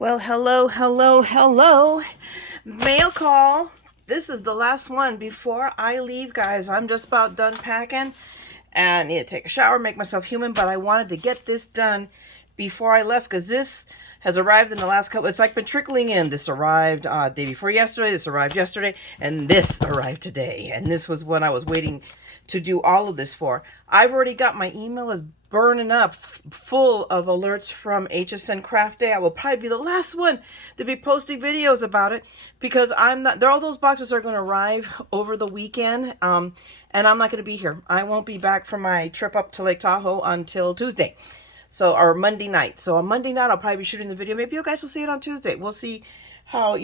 Well, hello, hello, hello. Mail call. This is the last one before I leave, guys. I'm just about done packing and I need to take a shower, make myself human, but I wanted to get this done before I left because this has arrived in the last couple. It's like been trickling in. This arrived day before yesterday, this arrived yesterday, and this arrived today. And this was when I was waiting to do all of this for. I've already got my email is burning up full of alerts from HSN Craft Day. I will probably be the last one to be posting videos about it because I'm not there. All those boxes are going to arrive over the weekend, and I'm not going to be here. I won't be back from my trip up to Lake Tahoe until Tuesday, or Monday night. So on Monday night I'll probably be shooting the video. Maybe you guys will see it on Tuesday. We'll see how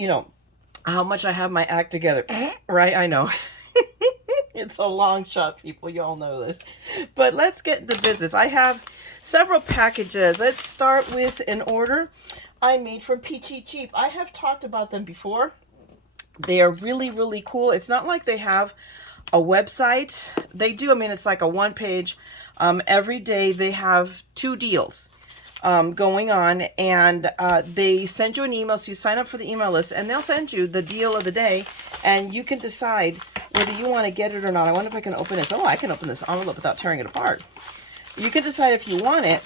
how much I have my act together. Right? I know. It's a long shot, people. You all know this. But let's get to business. I have several packages. Let's start with an order I made from Peachy Cheap. I have talked about them before. They are really, really cool. It's not like they have a website. They do. I mean, it's like a one page. Every day they have 2 deals going on, and they send you an email. So you sign up for the email list and they'll send you the deal of the day, and you can decide whether you want to get it or not. I wonder if I can open this. Oh, I can open this envelope without tearing it apart. You can decide if you want it,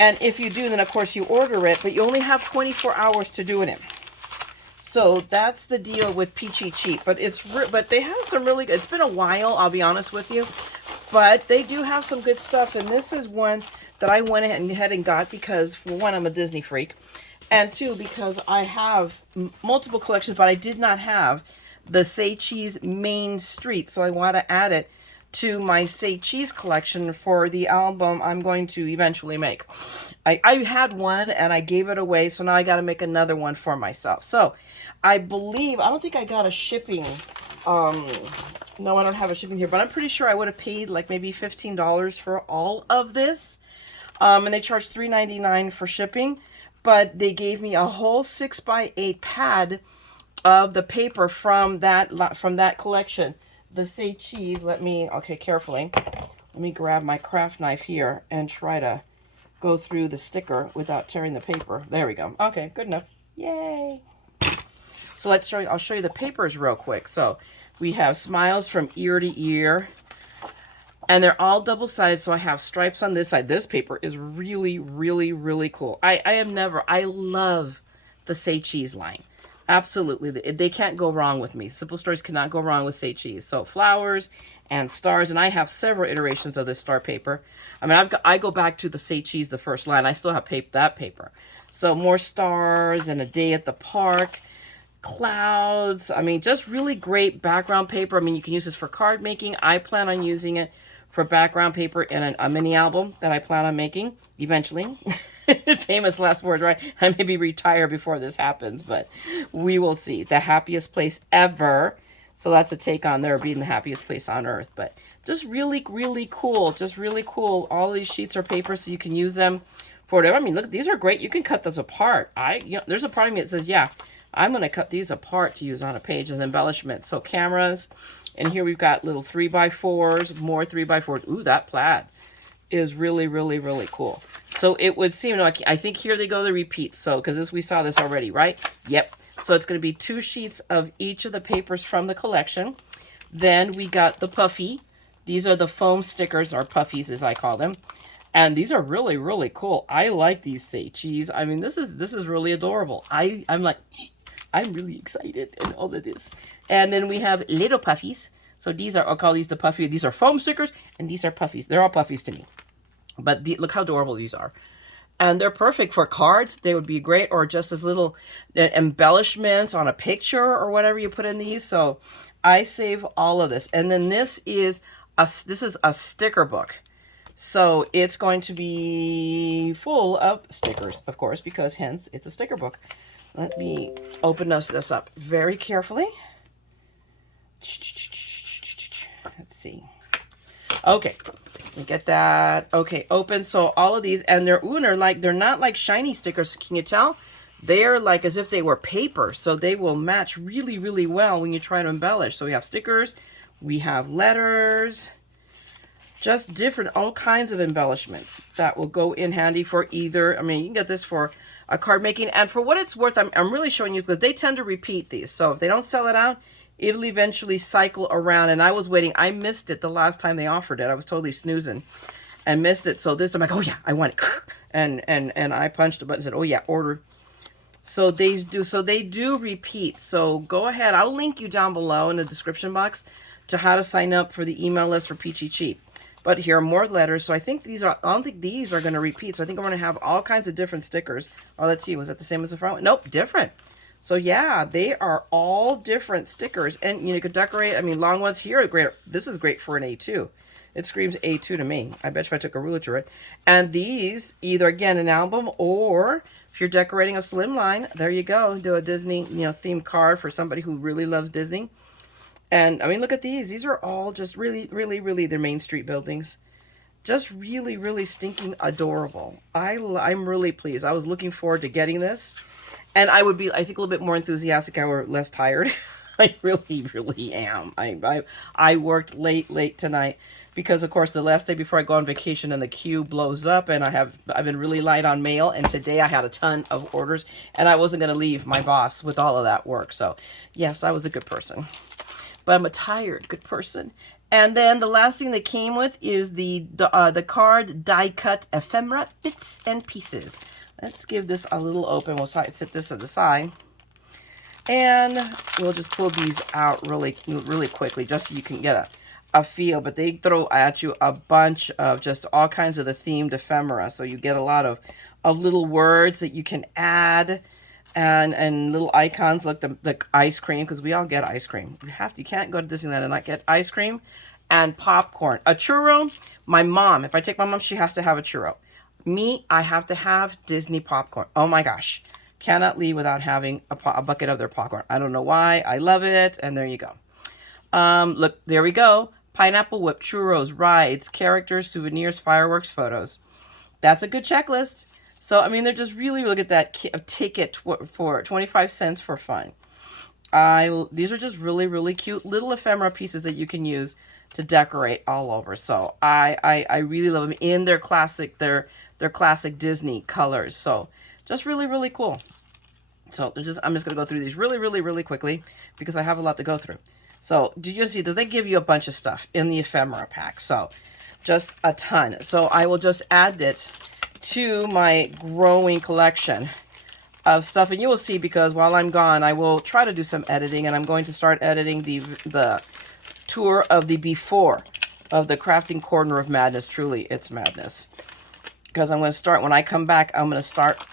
and if you do, then of course you order it, but you only have 24 hours to do it in. So that's the deal with Peachy Cheap. But but they have some really good. It's been a while, I'll be honest with you, but they do have some good stuff. And this is one that I went ahead and got because, for one, I'm a Disney freak, and 2, because I have multiple collections, but I did not have the Say Cheese Main Street, so I want to add it to my Say Cheese collection for the album I'm going to eventually make. I had one and I gave it away, so now I got to make another one for myself. So I don't think I got a shipping. No, I don't have a shipping here, but I'm pretty sure I would have paid like maybe $15 for all of this. And they charged $3.99 for shipping, but they gave me a whole 6x8 pad of the paper from that collection. The Say Cheese. Carefully. Let me grab my craft knife here and try to go through the sticker without tearing the paper. There we go. Okay, good enough. Yay. So I'll show you the papers real quick. So we have Smiles from Ear to Ear. And they're all double-sided, so I have stripes on this side. This paper is really, really, really cool. I love the Say Cheese line. Absolutely. They can't go wrong with me. Simple Stories cannot go wrong with Say Cheese. So flowers and stars, and I have several iterations of this star paper. I mean, I go back to the Say Cheese, the first line. I still have that paper. So more stars and a day at the park. Clouds. I mean, just really great background paper. I mean, you can use this for card making. I plan on using it for background paper in a mini album that I plan on making eventually. Famous last words, right? I may be retired before this happens, but we will see. The happiest place ever. So that's a take on there being the happiest place on earth. But just really, really cool. Just really cool. All these sheets are paper, so you can use them for whatever. I mean, look, these are great. You can cut those apart. There's a part of me that says, yeah, I'm going to cut these apart to use on a page as embellishment. So cameras. And here we've got little 3x4s, more 3x4s. Ooh, that plaid is really, really, really cool. So it would seem, I think here they go, the repeats. So, because we saw this already, right? Yep. So it's going to be 2 sheets of each of the papers from the collection. Then we got the puffy. These are the foam stickers, or puffies as I call them. And these are really, really cool. I like these Say Cheese. I mean, this is really adorable. I'm really excited and all of this. And then we have little puffies. So I'll call these the puffy. These are foam stickers, and these are puffies. They're all puffies to me. But look how adorable these are. And they're perfect for cards. They would be great, or just as little embellishments on a picture or whatever you put in these. So I save all of this. And then this is a sticker book. So it's going to be full of stickers, of course, because hence it's a sticker book. Let me open this up very carefully. Let's see. Okay, let me get that. Okay, open. So all of these, and they're not like shiny stickers. Can you tell? They are like as if they were paper, so they will match really, really well when you try to embellish. So we have stickers, we have letters. Just different, all kinds of embellishments that will go in handy for either. I mean, you can get this for a card making, and for what it's worth, I'm really showing you because they tend to repeat these. So if they don't sell it out, it'll eventually cycle around. And I was waiting. I missed it the last time they offered it. I was totally snoozing and missed it. So this time I'm like, oh yeah, I want it. And I punched the button and said, oh yeah, order. So they do repeat. So go ahead. I'll link you down below in the description box to how to sign up for the email list for Peachy Cheap. But here are more letters. So I think these are, I don't think these are going to repeat. So I think I'm going to have all kinds of different stickers. Oh, let's see. Was that the same as the front one? Nope, different. So yeah, they are all different stickers. And you could decorate. I mean, long ones here are great. This is great for an A2. It screams A2 to me. I bet if I took a ruler to it. And these, either again, an album, or if you're decorating a slim line, there you go. Do a Disney, themed card for somebody who really loves Disney. And, I mean, look at these. These are all just really, really, really, they're Main Street buildings. Just really, really stinking adorable. I'm really pleased. I was looking forward to getting this. And I would be, I think, a little bit more enthusiastic. I were less tired. I really, really am. I worked late tonight because, of course, the last day before I go on vacation and the queue blows up, and I've been really light on mail, and today I had a ton of orders, and I wasn't going to leave my boss with all of that work. So, yes, I was a good person. But I'm a tired good person. And then the last thing that came with is the card die cut ephemera bits and pieces. Let's give this a little open. We'll set this to the side. And we'll just pull these out really quickly just so you can get a feel. But they throw at you a bunch of just all kinds of the themed ephemera. So you get a lot of little words that you can add. And little icons like the ice cream, because we all get ice cream. You can't go to Disneyland and not get ice cream and popcorn. A churro, my mom, if I take my mom, she has to have a churro. Me, I have to have Disney popcorn. Oh my gosh. Cannot leave without having a bucket of their popcorn. I don't know why. I love it. And there you go. Look, there we go. Pineapple whip, churros, rides, characters, souvenirs, fireworks, photos. That's a good checklist. So, I mean, they're just really, look at that ticket for 25 cents for fun. These are just really, really cute little ephemera pieces that you can use to decorate all over. So, I really love them in their classic Disney colors. So, just really, really cool. So, I'm just going to go through these really, really, really quickly because I have a lot to go through. So, did you see that they give you a bunch of stuff in the ephemera pack? So, just a ton. So, I will just add it to my growing collection of stuff, and you will see, because while I'm gone I will try to do some editing, and I'm going to start editing the tour of the before of the crafting corner of madness. Truly, it's madness, because I'm going to start, when I come back, I'm going to start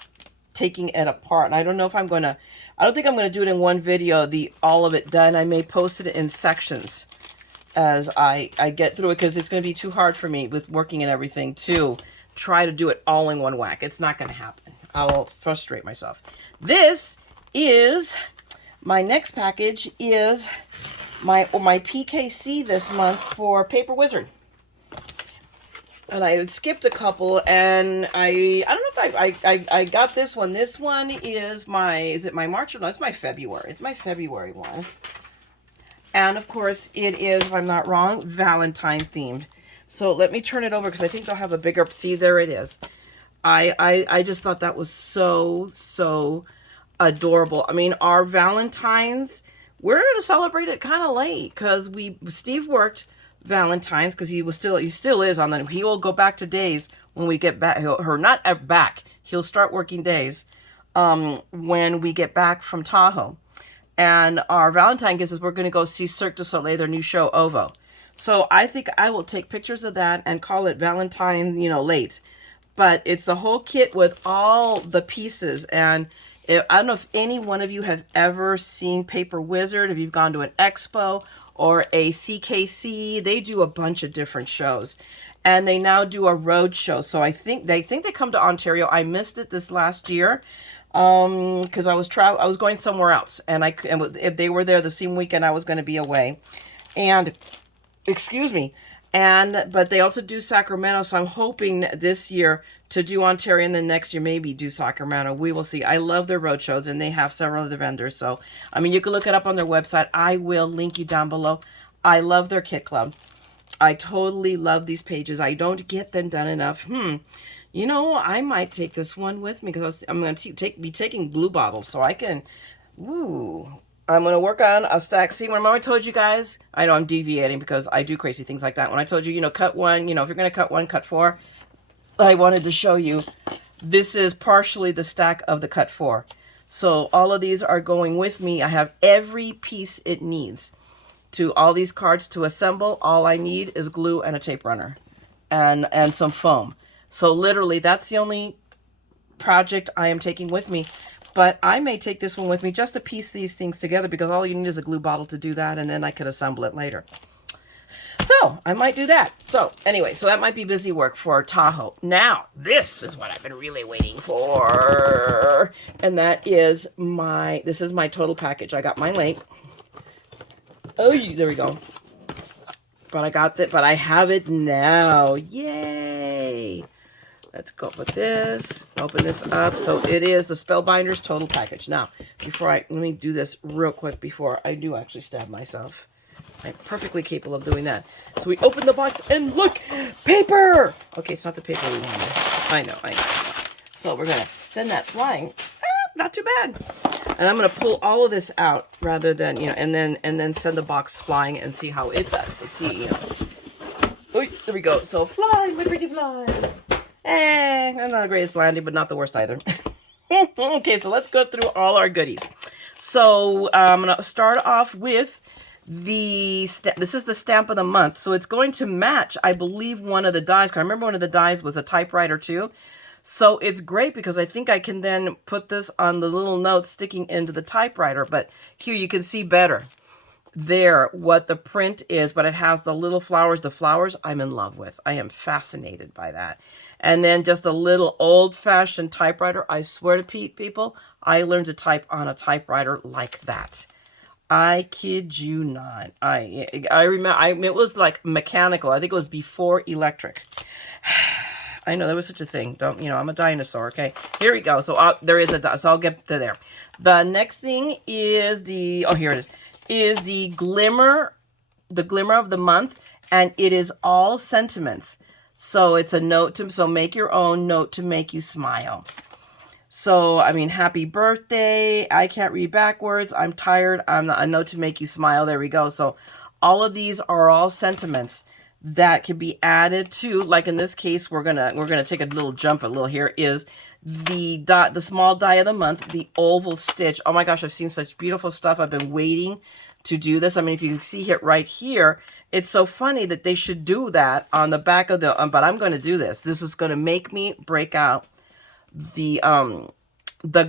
taking it apart. And I don't know if I don't think I'm going to do it in one video, all of it done. I may post it in sections as I get through it, because it's going to be too hard for me with working and everything to try to do it all in one whack. It's not going to happen. I will frustrate myself. This is my next package, is my PKC this month for Paper Wizard. And I had skipped a couple, and I don't know if I got this one. This one is it my March or no? It's my February. It's my February one. And of course it is, if I'm not wrong, Valentine themed. So let me turn it over, because I think they'll have a bigger, see, there it is. I just thought that was so adorable. I mean, our Valentine's, we're going to celebrate it kind of late, because Steve worked Valentine's, because he still is on the, he will go back to days when we get back, he'll start working days when we get back from Tahoe. And our Valentine gives us, we're going to go see Cirque du Soleil, their new show, OVO. So I think I will take pictures of that and call it Valentine, late. But it's the whole kit with all the pieces. And I don't know if any one of you have ever seen Paper Wizard, if you've gone to an expo or a CKC. They do a bunch of different shows. And they now do a road show. So I think they come to Ontario. I missed it this last year because I was going somewhere else. And if they were there the same weekend I was going to be away. And excuse me. But they also do Sacramento, so I'm hoping this year to do Ontario, and then next year maybe do Sacramento. We will see. I love their road shows, and they have several other vendors. So, I mean, you can look it up on their website. I will link you down below. I love their kit club. I totally love these pages. I don't get them done enough. You know, I might take this one with me because I'm going to be taking glue bottles so I can, I'm going to work on a stack. See, when I told you guys, I know I'm deviating because I do crazy things like that. When I told you, you know, cut one, you know, if you're going to cut one, cut four, I wanted to show you this is partially the stack of the cut four. So all of these are going with me. I have every piece it needs to all these cards to assemble. All I need is glue and a tape runner and some foam. So literally that's the only project I am taking with me. But I may take this one with me just to piece these things together because all you need is a glue bottle to do that, and then I could assemble it later. So I might do that. So anyway, so that might be busy work for Tahoe. Now, this is what I've been really waiting for. And that is this is my total package. I got mine late. Oh, there we go. But I got that, but I have it now. Yay! Let's go with this. Open this up. So it is the Spellbinders total package. Now, let me do this real quick before I do actually stab myself. I'm perfectly capable of doing that. So we open the box and look, paper. Okay, it's not the paper we wanted. I know. So we're gonna send that flying. Not too bad. And I'm gonna pull all of this out rather than, you know, and then send the box flying and see how it does. Let's see. You know. Oh, there we go. So fly, my pretty fly. I'm not the greatest landing, but not the worst either. Okay, so let's go through all our goodies. So I'm gonna start off with this is the stamp of the month. So it's going to match, I believe, one of the dies. I remember one of the dies was a typewriter too. So it's great because I think I can then put this on the little notes sticking into the typewriter. But here you can see better there what the print is, but it has the little flowers. The flowers I'm in love with. I am fascinated by that. And then just a little old-fashioned typewriter. I swear to people, I learned to type on a typewriter like that. I kid you not. I remember, it was like mechanical. I think it was before electric. I know there was such a thing. Don't, you know, I'm a dinosaur, okay? Here we go. So there is so I'll get to there. The next thing is here it is the Glimmer of the month, and it is all sentiments. So it's a note so make your own note to make you smile. So, I mean, happy birthday. I can't read backwards. I'm tired. I'm not, a note to make you smile. There we go. So all of these are all sentiments that can be added to, like in this case, we're gonna take a little jump here is the small die of the month, the oval stitch. Oh my gosh, I've seen such beautiful stuff. I've been waiting to do this. I mean, if you can see it right here, it's so funny that they should do that on the back of the, but I'm going to do this. This is going to make me break out the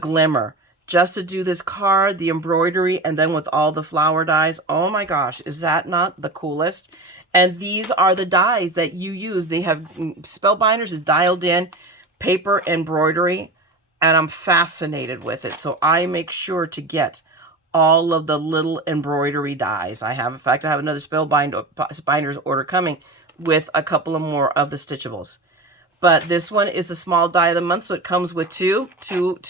Glimmer just to do this card, the embroidery, and then with all the flower dies. Oh my gosh, is that not the coolest? And these are the dies that you use. They have, Spellbinders is dialed in, paper embroidery, and I'm fascinated with it. So I make sure to get all of the little embroidery dies. I have, in fact, I have another Spellbinders order coming with a couple of more of the stitchables. But this one is the small die of the month, so it comes with two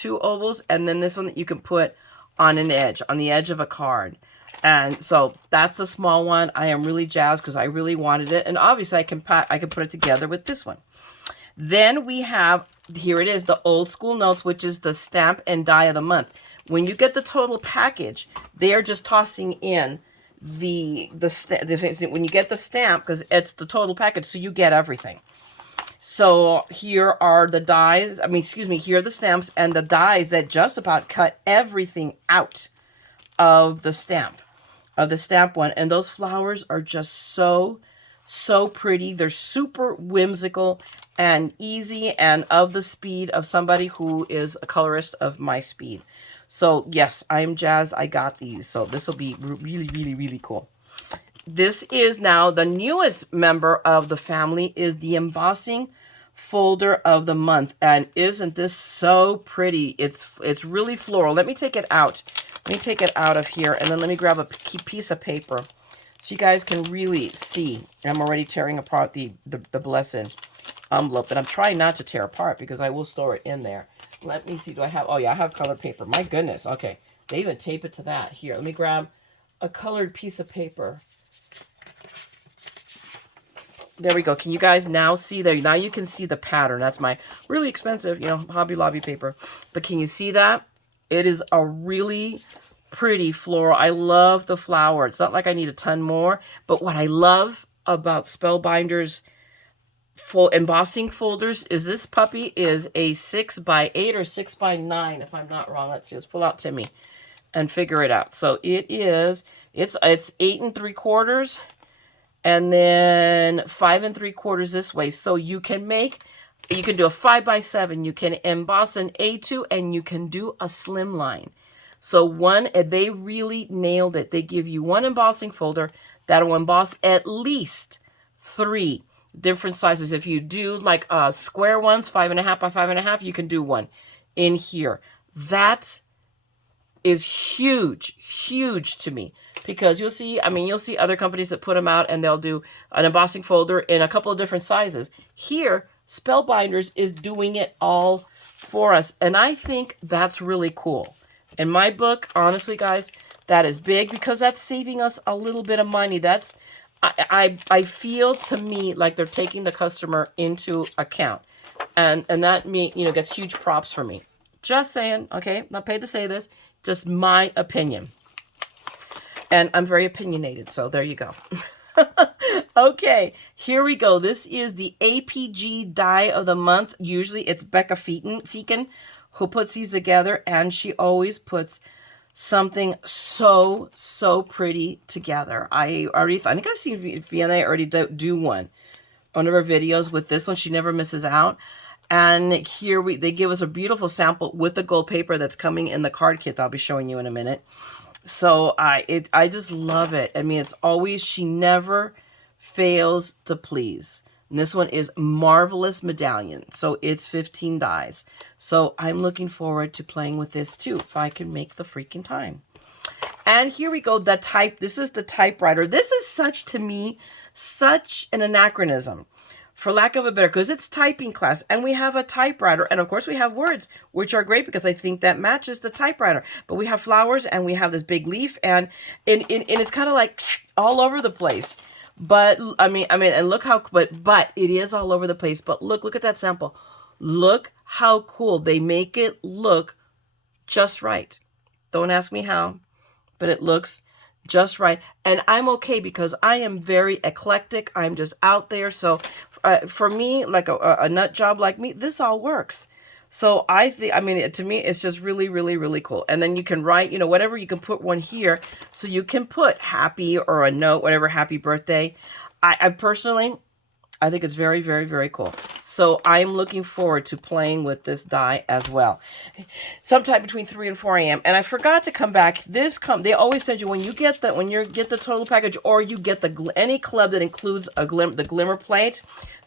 ovals, and then this one that you can put on an edge, on the edge of a card. And so that's the small one. I am really jazzed because I really wanted it, and obviously I can put it together with this one. Then we have, here it is, the old school notes, which is the stamp and die of the month. When you get the total package, they are just tossing in when you get the stamp, because it's the total package, so you get everything. So here are the dies, here are the stamps and the dies that just about cut everything out of the stamp one. And those flowers are just so pretty. They're super whimsical and easy and of the speed of somebody who is a colorist of my speed. So yes, I am jazzed. I got these. So this will be really, really, really cool. This is now the newest member of the family is the Embossing folder of the month. And isn't this so pretty? It's really floral. Let me take it out. Let me take it out of here, and then let me grab a piece of paper so you guys can really see. I'm already tearing apart the blessed envelope, and I'm trying not to tear apart because I will store it in there. Let me see. Do I have? Oh yeah, I have colored paper. My goodness. Okay, they even tape it to that. Here, let me grab a colored piece of paper. There we go. Can you guys now see there? Now you can see the pattern. That's my really expensive, you know, Hobby Lobby paper. But can you see that? It is a really pretty floral. I love the flower. It's not like I need a ton more. But what I love about Spellbinders full embossing folders is this puppy is a 6x8 or 6x9, if I'm not wrong. Let's see. Let's pull out Timmy and figure it out. So it is, it's 8 3/4. And then 5 3/4 this way. So you can do a 5x7. You can emboss an A2 and you can do a slim line. So they really nailed it. They give you one embossing folder that'll emboss at least 3 different sizes. If you do like square ones, 5.5 by 5.5, you can do one in here. That is huge, huge to me. Because you'll see, you'll see other companies that put them out and they'll do an embossing folder in a couple of different sizes. Here, Spellbinders is doing it all for us. And I think that's really cool. In my book, honestly, guys, that is big because that's saving us a little bit of money. That's, I feel to me like they're taking the customer into account. And that gets huge props for me. Just saying, okay, not paid to say this, just my opinion. And I'm very opinionated, so there you go. Okay, here we go. This is the Apg Die of the month. Usually it's Becca Feeken who puts these together, and she always puts something so pretty together. I think I've seen Vienna already do one of her videos with this one. She never misses out. And here they give us a beautiful sample with the gold paper that's coming in the card kit that I'll be showing you in a minute. So I just love it. I mean, it's always, she never fails to please. And this one is Marvelous Medallion. So it's 15 dies. So I'm looking forward to playing with this too, if I can make the freaking time. And here we go. This is the typewriter. This is to me, such an anachronism, for lack of a better, because it's typing class and we have a typewriter, and of course we have words, which are great because I think that matches the typewriter. But we have flowers and we have this big leaf, and it's kind of like all over the place. But I mean, and look how, but it is all over the place. But look at that sample. Look how cool they make it look just right. Don't ask me how, but it looks just right. And I'm okay because I am very eclectic. I'm just out there. So for me, like a nut job like me, this all works. So I think, to me, it's just really cool. And then you can write, whatever, you can put one here. So you can put happy or a note, whatever, happy birthday. I personally, I think it's very cool. So I'm looking forward to playing with this die as well. Sometime between 3 and 4 a.m. And I forgot to come back. They always send you, when you get the total package, or you get any club that includes the Glimmer plate,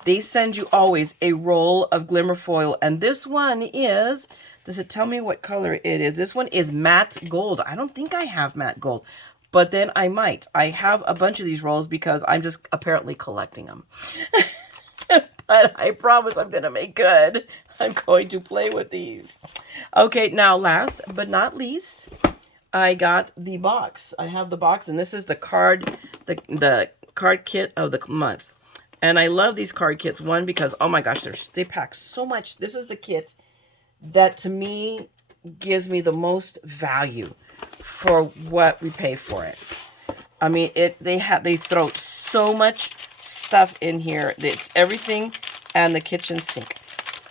they send you always a roll of Glimmer Foil. And this one is, does it tell me what color it is? This one is matte gold. I don't think I have matte gold, but then I might. I have a bunch of these rolls because I'm just apparently collecting them. But I promise I'm going to make good. I'm going to play with these. Okay, now last but not least, I got the box. I have the box, and this is the card kit of the month. And I love these card kits, one, because, oh my gosh, they pack so much. This is the kit that, to me, gives me the most value for what we pay for it. I mean, they throw so much stuff in here. It's everything and the kitchen sink.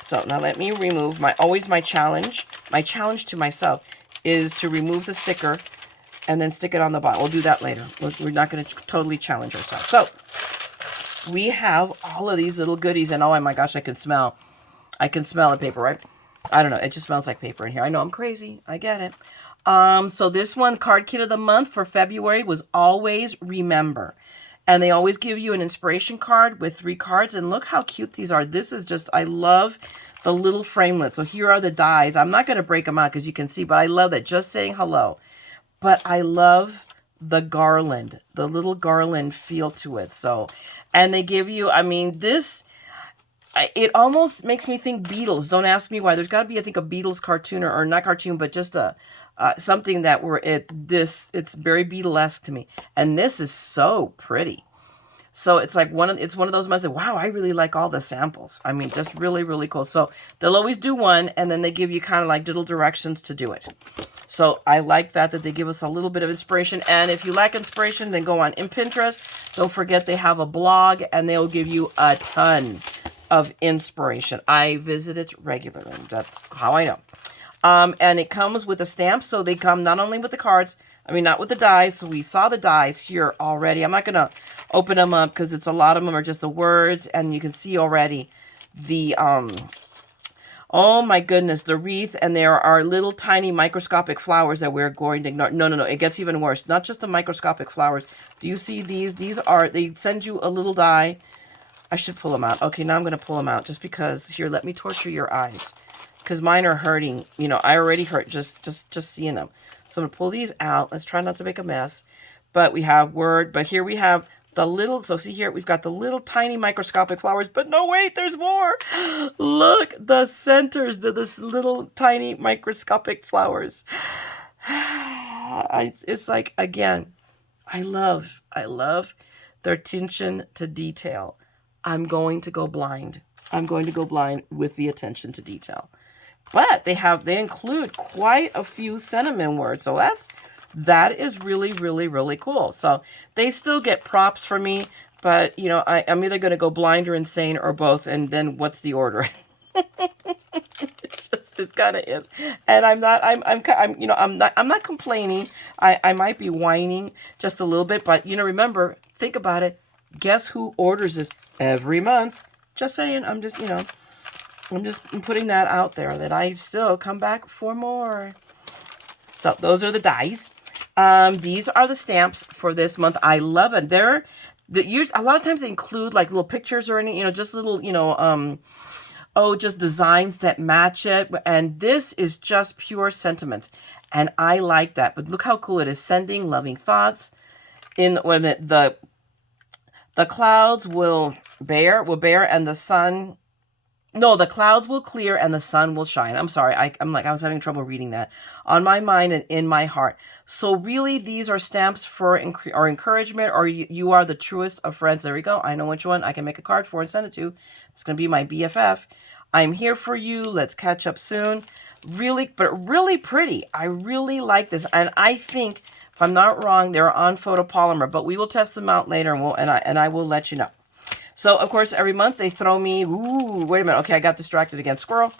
So now let me remove my challenge. My challenge to myself is to remove the sticker and then stick it on the bottom. We'll do that later. We're not going to totally challenge ourselves. So we have all of these little goodies, and oh my gosh, I can smell the paper, right? I don't know. It just smells like paper in here. I know I'm crazy. I get it. So this one, card kit of the month for February, was Always Remember. And they always give you an inspiration card with 3 cards. And look how cute these are. This is just, I love the little framelit. So here are the dies. I'm not going to break them out because you can see, but I love that. Just saying hello. But I love the garland, the little garland feel to it. So, and they give you, I mean, this, it almost makes me think Beatles. Don't ask me why. There's got to be, I think, a Beatles cartoon, or not cartoon, but just a something that it's very Beatlesque to me. And this is so pretty. So it's like it's one of those months that, wow, I really like all the samples. I mean, just really, really cool. So they'll always do one, and then they give you kind of like little directions to do it. So I like that they give us a little bit of inspiration. And if you like inspiration, then go on in Pinterest. Don't forget they have a blog, and they'll give you a ton of inspiration. I visit it regularly. That's how I know. And it comes with a stamp. So they come not only with the cards, I mean, not with the dies. So we saw the dies here already. I'm not going to open them up because it's a lot of them are just the words. And you can see already the, oh my goodness, the wreath. And there are little tiny microscopic flowers that we're going to ignore. No, no, no. It gets even worse. Not just the microscopic flowers. Do you see these? These are, they send you a little die. I should pull them out. Okay, now I'm going to pull them out just because. Here, let me torture your eyes. Because mine are hurting. You know, I already hurt just seeing them. So I'm going to pull these out. Let's try not to make a mess. But we have word. But here we have the little. So see here, we've got the little tiny microscopic flowers. But no, wait, there's more. Look, the centers to this little tiny microscopic flowers. It's like, again, I love their attention to detail. I'm going to go blind. I'm going to go blind with the attention to detail. But they include quite a few sentiment words. So that is really, really, really cool. So they still get props for me, but you know, I'm either going to go blind or insane or both. And then what's the order? It kind of is. And I'm not complaining. I might be whining just a little bit, but you know, remember, think about it. Guess who orders this every month? Just saying. I'm just putting that out there that I still come back for more. So those are the dies. These are the stamps for this month. I love it. A lot of times they include like little pictures or any, you know, just little, you know, just designs that match it. And this is just pure sentiments. And I like that. But look how cool it is. Sending loving thoughts. Wait a minute, the clouds will bear, and the sun. No, the clouds will clear and the sun will shine. I'm sorry. I was having trouble reading that. On my mind and in my heart. So really, these are stamps for encouragement, or you are the truest of friends. There we go. I know which one I can make a card for and send it to. It's going to be my BFF. I'm here for you. Let's catch up soon. Really, but really pretty. I really like this. And I think, if I'm not wrong, they're on photopolymer, but we will test them out later and I will let you know. So, of course, every month they throw me, ooh, wait a minute. Okay, I got distracted again. Squirrel.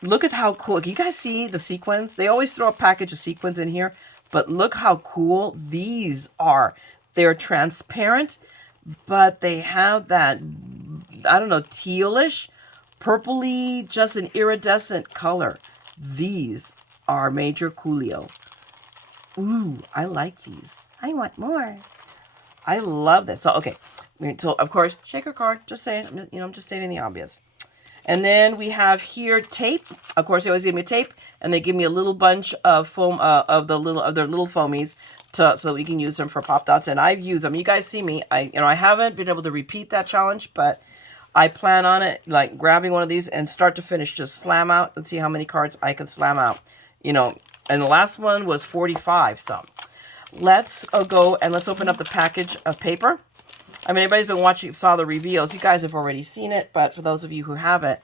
Look at how cool. Can you guys see the sequins? They always throw a package of sequins in here, but look how cool these are. They're transparent, but they have that, I don't know, tealish, purpley, just an iridescent color. These are Major Coolio. Ooh, I like these. I want more. I love this. So, okay. So, of course, shaker card. Just saying. I'm just stating the obvious. And then we have here tape. Of course, they always give me tape, and they give me a little bunch of foam of their little foamies so that we can use them for pop dots. And I've used them. You guys see me. I haven't been able to repeat that challenge, but I plan on it, like grabbing one of these and start to finish, just slam out. Let's see how many cards I can slam out. You know, and the last one was 45. So let's go and let's open up the package of paper. I mean, everybody's been watching, saw the reveals. You guys have already seen it, but for those of you who haven't,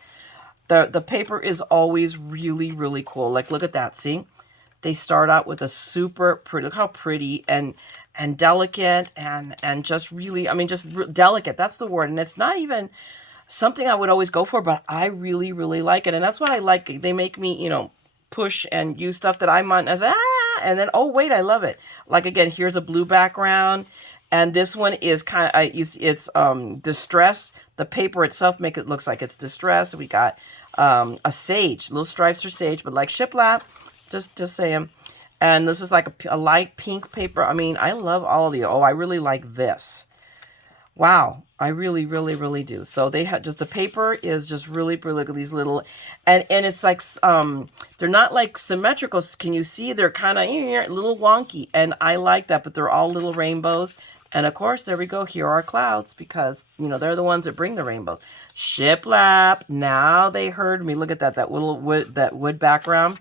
the paper is always really, really cool. Like, look at that. See? They start out with a super pretty, look how pretty and delicate and just really, I mean, just delicate. That's the word. And it's not even something I would always go for, but I really, really like it. And that's what I like. They make me, you know, push and use stuff that I'm on as and then, oh, wait, I love it. Like, again, here's a blue background. And this one is kind of, it's distressed. The paper itself make it looks like it's distressed. We got a sage, little stripes for sage, but like shiplap, just saying. And this is like a light pink paper. I mean, I love all of the, oh, I really like this. Wow, I really, really, really do. So they have just, the paper is just really, look at these little, and it's like, they're not like symmetrical. Can you see? They're kind of a little wonky, and I like that, but they're all little rainbows. And of course, there we go. Here are clouds because, you know, they're the ones that bring the rainbows. Shiplap. Now they heard me. Look at that wood background.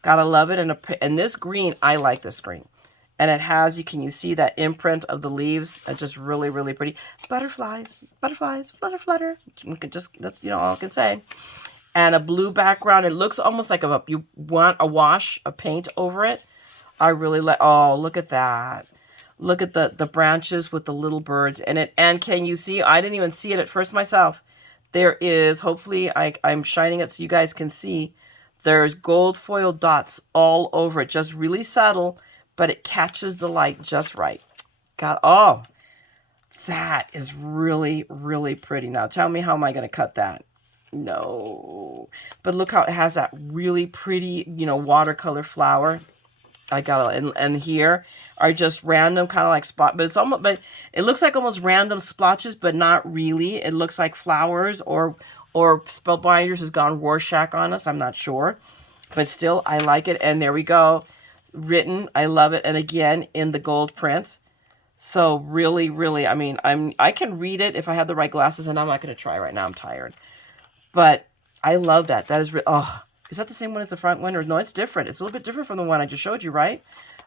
Gotta love it. And this green, I like this green. And it has, can you see that imprint of the leaves? Just really, really pretty. Butterflies, butterflies, flutter, flutter. We could just, that's, all I can say. And a blue background. It looks almost like you want a wash of paint over it. I really like, oh, look at that. Look at the branches with the little birds in it. And can you see, I didn't even see it at first myself. There is, hopefully I'm shining it so you guys can see, there's gold foil dots all over it. Just really subtle, but it catches the light just right. Oh, that is really, really pretty. Now tell me, how am I going to cut that? No. But look how it has that really pretty, watercolor flower. I got it. And here are just random kind of like spot, but it looks like almost random splotches, but not really. It looks like flowers or Spellbinders has gone Rorschach on us. I'm not sure, but still I like it. And there we go. Written. I love it. And again, in the gold print. So really, really, I mean, I can read it if I have the right glasses, and I'm not going to try right now. I'm tired, but I love that. That is, oh, is that the same one as the front one? Or no, it's different. It's a little bit different from the one I just showed you, right?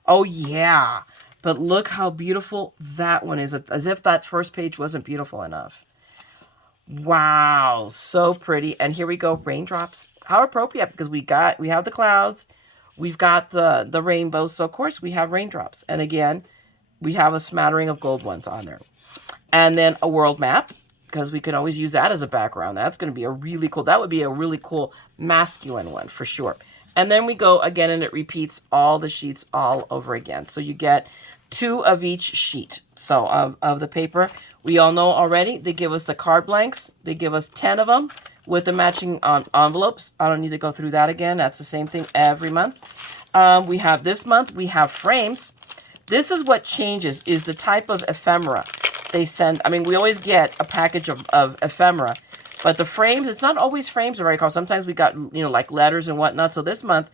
Oh, yeah. But look how beautiful that one is. As if that first page wasn't beautiful enough. Wow. So pretty. And here we go. Raindrops. How appropriate, because we have the clouds. We've got the rainbows. So, of course, we have raindrops. And again, we have a smattering of gold ones on there. And then a world map, because we can always use that as a background. That's going to be that would be a really cool masculine one for sure. And then we go again, and it repeats all the sheets all over again. So you get 2 of each sheet. So of the paper, we all know already, they give us the card blanks. They give us 10 of them with the matching envelopes. I don't need to go through that again. That's the same thing every month. We have this month, we have frames. This is what changes, is the type of ephemera they send. I mean, we always get a package of ephemera, but the frames, it's not always frames are very cool. Sometimes we got, like letters and whatnot. So this month,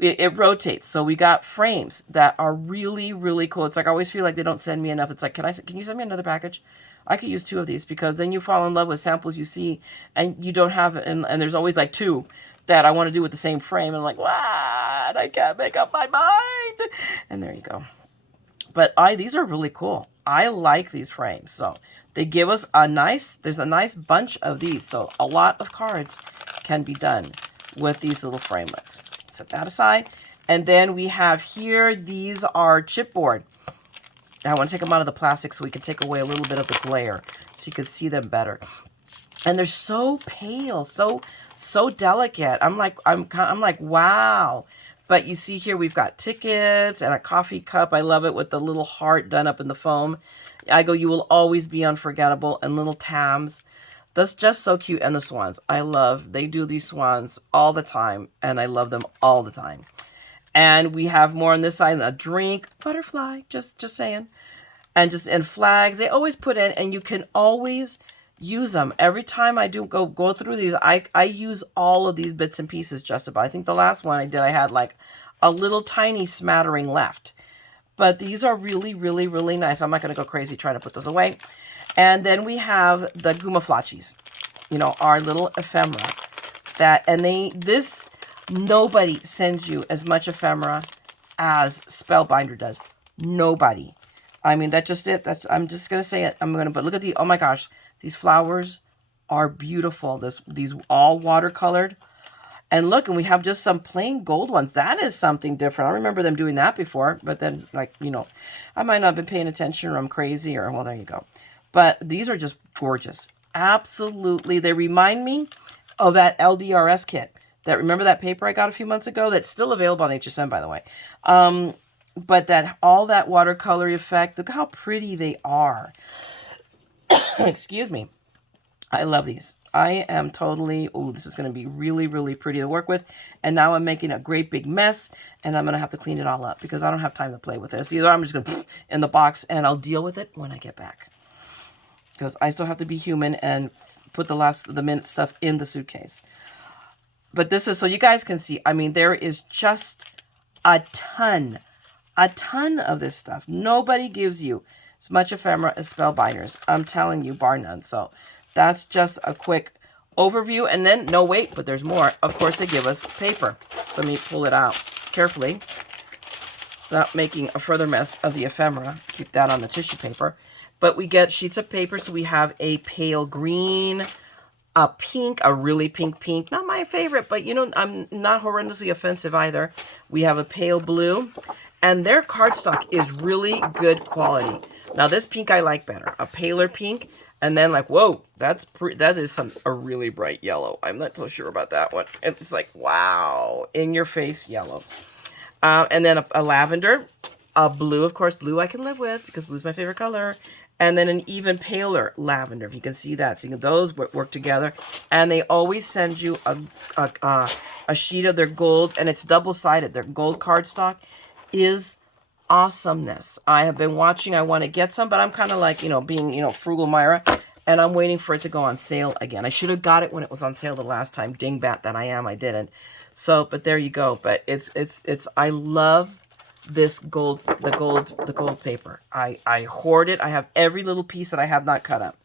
it rotates. So we got frames that are really, really cool. It's like, I always feel like they don't send me enough. It's like, can you send me another package? I could use 2 of these, because then you fall in love with samples you see, and you don't have, and there's always like 2 that I want to do with the same frame. And I'm like, what? I can't make up my mind. And there you go. But these are really cool. I like these frames. So they give us there's a nice bunch of these. So a lot of cards can be done with these little framelits. Set that aside. And then we have here, these are chipboard. Now I want to take them out of the plastic so we can take away a little bit of the glare so you can see them better. And they're so pale, so delicate. I'm like, wow. But you see here, we've got tickets and a coffee cup. I love it with the little heart done up in the foam. I go, you will always be unforgettable. And little Tams. That's just so cute. And the swans. They do these swans all the time. And I love them all the time. And we have more on this side. A drink. Butterfly. Just saying. And flags. They always put in. And you can always use them. Every time I do go through these, I use all of these bits and pieces just about. I think the last one I did, I had like a little tiny smattering left. But these are really, really, really nice. I'm not going to go crazy trying to put those away. And then we have the Gumaflachis, our little ephemera. Nobody sends you as much ephemera as Spellbinder does. Nobody. I mean, that's just it. I'm just going to say it. But look at oh my gosh. These flowers are beautiful. These all watercolored. And look, and we have just some plain gold ones. That is something different. I remember them doing that before. But then, I might not have been paying attention, or I'm crazy, or, well, there you go. But these are just gorgeous. Absolutely. They remind me of that LDRS kit. Remember that paper I got a few months ago? That's still available on HSN, by the way. But all that watercolor effect, look how pretty they are. Excuse me. I love these. I am totally, this is going to be really, really pretty to work with. And now I'm making a great big mess, and I'm going to have to clean it all up because I don't have time to play with this. Either I'm just going to in the box, and I'll deal with it when I get back. Because I still have to be human and put the minute stuff in the suitcase. But this is, so you guys can see, I mean, there is just a ton of this stuff. Nobody gives you as much ephemera as Spellbinders. I'm telling you, bar none. So that's just a quick overview. And then, no, wait, but there's more. Of course, they give us paper. So let me pull it out carefully. without making a further mess of the ephemera. Keep that on the tissue paper. But we get sheets of paper, so we have a pale green, a pink, a really pink. Not my favorite, but you know, I'm not horrendously offensive either. We have a pale blue, and their cardstock is really good quality. Now this pink I like better, a paler pink, and then like, whoa, that is a really bright yellow. I'm not so sure about that one. It's like, wow, in your face yellow. And then a lavender, a blue, of course, blue I can live with because blue's my favorite color. And then an even paler lavender, if you can see that. So those work together. And they always send you a sheet of their gold, and it's double-sided. Their gold cardstock is awesomeness. I have been watching. I want to get some, but I'm kind of like, you know, being, you know, frugal Myra, and I'm waiting for it to go on sale again. I should have got it when it was on sale the last time. Dingbat that I am. I didn't. So, but there you go. But it's I love this the gold paper. I hoard it. I have every little piece that I have not cut up.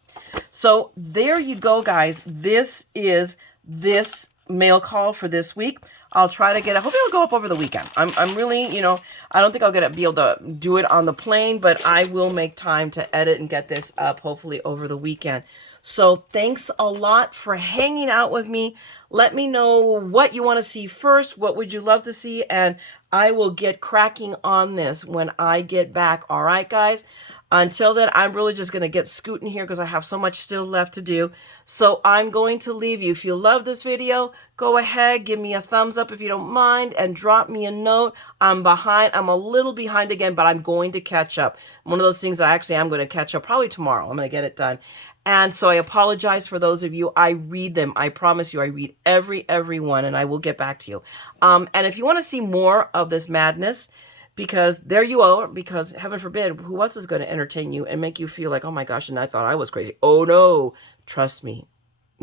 So there you go, guys. This is this mail call for this week. I'll try to get it. Hopefully it'll go up over the weekend. I'm really, you know, I don't think I'll be able to do it on the plane, but I will make time to edit and get this up hopefully over the weekend. So thanks a lot for hanging out with me. Let me know what you want to see first. What would you love to see? And I will get cracking on this when I get back. All right, guys? Until then, I'm really just going to get scooting here because I have so much still left to do. So I'm going to leave you. If you love this video, go ahead, give me a thumbs up if you don't mind, and drop me a note. I'm behind. I'm a little behind again, but I'm going to catch up. One of those things that actually I'm going to catch up probably tomorrow. I'm going to get it done. And so I apologize for those of you. I read them. I promise you, I read every one, and I will get back to you. And if you want to see more of this madness, because there you are, because heaven forbid, who else is going to entertain you and make you feel like, oh my gosh, and I thought I was crazy. Oh no, trust me,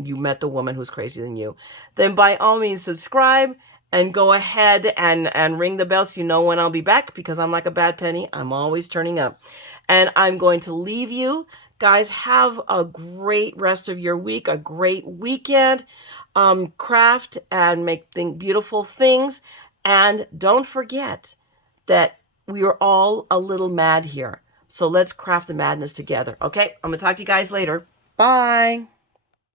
you met the woman who's crazier than you. Then by all means, subscribe and go ahead and ring the bell so you know when I'll be back, because I'm like a bad penny. I'm always turning up. And I'm going to leave you. Guys, have a great rest of your week, a great weekend. Craft and make beautiful things. And don't forget that we are all a little mad here. So let's craft the madness together. Okay, I'm going to talk to you guys later. Bye.